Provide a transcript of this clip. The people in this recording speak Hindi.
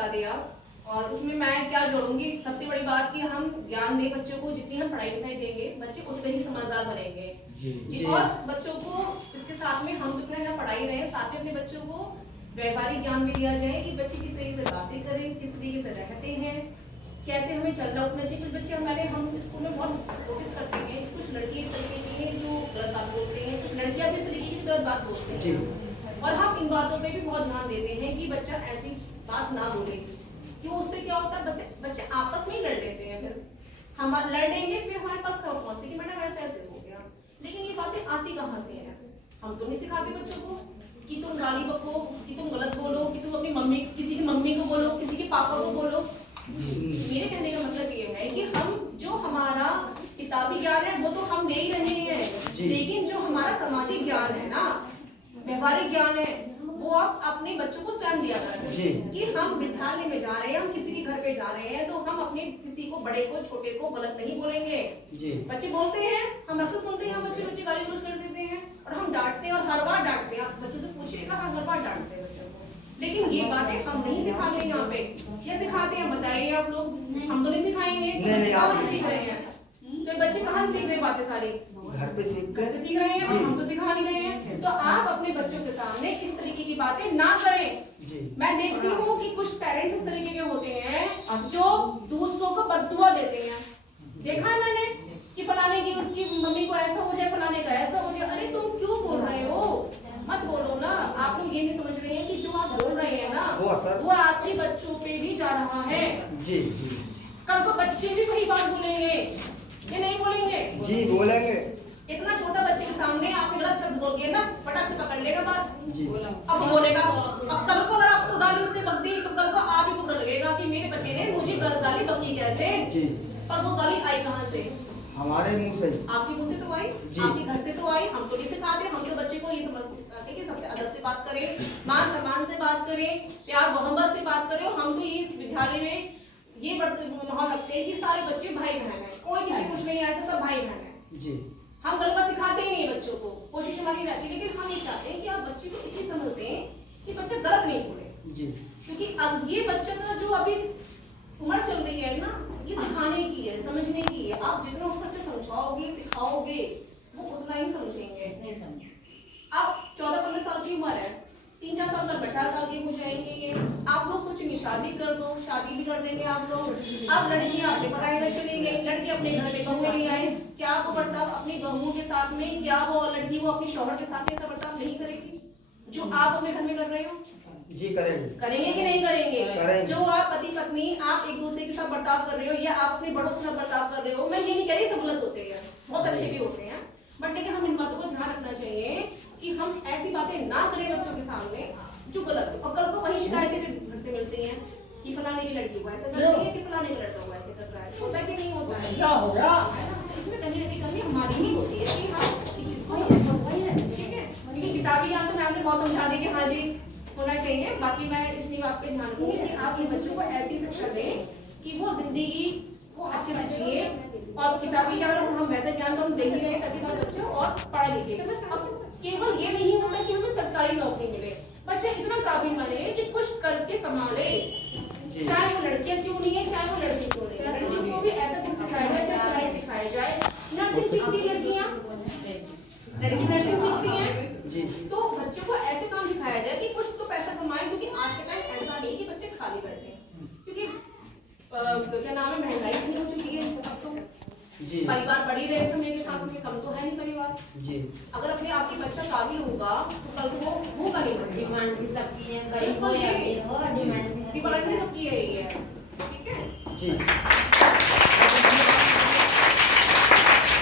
बता दिया और उसमें मैं क्या जोड़ूंगी, सबसे बड़ी बात कि हम ज्ञान दें बच्चों को, जितनी हम पढ़ाई लिखाई देंगे बच्चे उतने ही समझदार बनेंगे जी। और बच्चों को इसके साथ में हम जो है पढ़ाई रहे, साथ में अपने बच्चों को व्यवहारिक ज्ञान भी दिया जाए कि बच्चे किस तरीके से बातें करें, किस तरीके से रहते हैं, कैसे हमें चलना उठना चाहिए। कुछ बच्चे हमारे हम स्कूल में बहुत नोटिस करते हैं, कुछ लड़की इस तरीके की है जो गलत बात बोलते हैं, कुछ लड़कियां भी इस तरीके की गलत बात बोलते हैं और हम इन बातों पे भी बहुत ध्यान देते हैं कि बच्चा ऐसी बात ना बोले। क्यों? उससे क्या होता है, बच्चे आपस में ही लड़ लेते हैं, फिर हम लड़ेंगे फिर हमारे पास खबर पहुंचती कि मैडम ऐसे ऐसे हो गया। लेकिन ये बातें आती कहाँ से है? हम तो नहीं सिखाते बच्चों को कि तुम गाली बको, कि तुम गलत बोलो, कि तुम अपनी मम्मी, किसी की मम्मी को बोलो, किसी के पापा को बोलो। मेरे कहने का मतलब ये है कि हम जो हमारा किताबी ज्ञान है वो तो हम दे ही रहे हैं, लेकिन जो हमारा सामाजिक ज्ञान है ना, व्यवहारिक ज्ञान है, वो आप अपने बच्चों को स्वयं दिया करें कि हम विद्यालय में जा रहे हैं, हम किसी के घर पे जा रहे हैं तो हम अपने किसी को, बड़े को, छोटे को गलत नहीं बोलेंगे। बच्चे बोलते हैं, हम अक्सर सुनते हैं बच्चे गाली गलौज कर देते हैं और हम डांटते हैं और हर बार डांटते हैं। आप बच्चों से पूछिएगा, हम हर बार डांटते हैं बच्चों को, लेकिन ये बातें हम नहीं सिखाते यहाँ पे। क्या सिखाते हैं बताइए आप लोग? हम तो नहीं सिखाएंगे, कहाँ सीख रहे हैं? तो बच्चे कहाँ सीख रहे हैं बातें? सारी घर से सीख रहे हैं, हम तो सिखा नहीं रहे हैं। तो आप अपने बच्चों के सामने इस तरीके की बातें ना करें। मैं देखती हूँ कि कुछ पेरेंट्स इस तरीके के होते हैं जो दूसरों को बद्दुआ देते हैं। देखा है मैंने कि फलाने की, उसकी मम्मी को ऐसा हो जाए, फलाने का ऐसा हो जाए। अरे तुम क्यों बोल रहे हो? मत बोलो ना। आप लोग ये नहीं समझ रहे हैं कि जो आप बोल रहे हैं ना वो आपके बच्चों पे भी जा रहा है। कल को बच्चे भी वही बात बोलेंगे, ये नहीं बोलेंगे? जी बोलेंगे। इतना छोटा बच्चे के सामने आपके गलत शब्द बोल दिए ना, फटाक से पकड़ लेगा बात, अब बोलेगा। अब कल को अगर आपको गाली उसने बक दी तो कल को आप ही को बुरा लगेगा कि मेरे बच्चे ने मुझे गाली बकी कैसे। पर वो गाली आई कहाँ से? हमारे मुंह से। आपके मुंह से तो आई, आपके घर से तो आई। हम तो नहीं सिखाते, हम तो बच्चे को ये समझते कि सबसे अदब से बात करें, मान सम्मान से बात करें, प्यार मोहब्बत से बात करें। हम तो ये विद्यालय में ये माहौल रखते हैं कि सारे बच्चे भाई बहन है, कोई किसी कुछ नहीं है, ऐसे सब भाई बहन है। हम गलत सिखाते ही नहीं है बच्चों को, कोशिश हमारी रहती है, लेकिन हम ये चाहते हैं कि आप बच्चे को इतनी समझ दें कि बच्चा गलत नहीं बोले। क्योंकि अब ये बच्चा का जो अभी उम्र चल रही है ना, ये सिखाने की है, समझने की है। आप जितना उसको अच्छे समझाओगे, सिखाओगे, वो उतना ही समझेंगे। आप 14-15 साल की उम्र है, 3-4 साल तक 18 साल के हो जाएंगे ये। आप लोग सोचेंगे शादी कर दो, शादी भी कर देंगे आप लोग। अब लड़कियां अपने पढ़ाई में चली गई, लड़के अपने घर में बहू नहीं आए, क्या वो बर्ताव अपनी बहू के साथ में, क्या वो लड़की वो अपनी शौहर के साथ में ऐसा बर्ताव नहीं करेगी जो आप अपने घर में कर रहे हो? जी करेंगे। करेंगे कि नहीं करेंगे? करेंगे। जो आप पति पत्नी आप एक दूसरे के साथ बर्ताव कर रहे हो या आप अपने बड़ों के साथ बर्ताव कर रहे हो, मैं ये नहीं कह रही सब गलत होते हैं, बहुत अच्छे भी होते हैं, बट लेकिन हम इन बातों को ध्यान रखना चाहिए कि हम ऐसी बातें ना करें बच्चों के सामने जो गलत हो। और कल को वही शिकायतें घर से मिलती हैं कि फलाने की लड़की को ऐसा कर रही है, कि फलाने का लड़का को ऐसे कर रहा है। होता है कि नहीं होता है? क्या हो गया? इसमें कहीं ना कहीं हमारी ही होती है कि हाँ ठीक है, क्योंकि किताबी ज्ञान तो मैं आपने बहुत समझा दी कि हाँ जी होना चाहिए। बाकी मैं इतनी बात पे ध्यान रखूंगी कि आप ये बच्चों को ऐसी शिक्षा दें कि वो जिंदगी को अच्छे से जिए। और किताबी ज्ञान हम वैसे ज्ञान तो हम दे ही रहे हैं ताकि हमारे बच्चे और पढ़े लिखे। अब केवल ये नहीं होता कि हमें सरकारी नौकरी मिले, बच्चे इतना काबिल बने कि कुछ करके कमा ले, चाहे वो लड़कियां क्यों नहीं है, चाहे वो लड़की क्यों नहीं है। लड़कियों को भी ऐसा कुछ सिखाया जाए, चाहे सिलाई सिखाई जाए, नर्सिंग सीखती लड़कियां, लड़की नर्सिंग सीखती हैं, तो बच्चों को ऐसे काम सिखाया जाए कि कुछ तो पैसा कमाए। क्योंकि आज के टाइम ऐसा नहीं कि बच्चे खाली बैठे, क्योंकि क्या नाम है, महंगाई इतनी हो चुकी है। अब तो परिवार बढ़ी रहे समय के साथ में, कम तो है नहीं परिवार। अगर अपने आपके बच्चा काबिल होगा तो कल को वो नहीं बनेगा। डिमांड भी सबकी है, गरीब हो या अमीर हो, डिमांड भी सबकी यही है। ठीक है जी।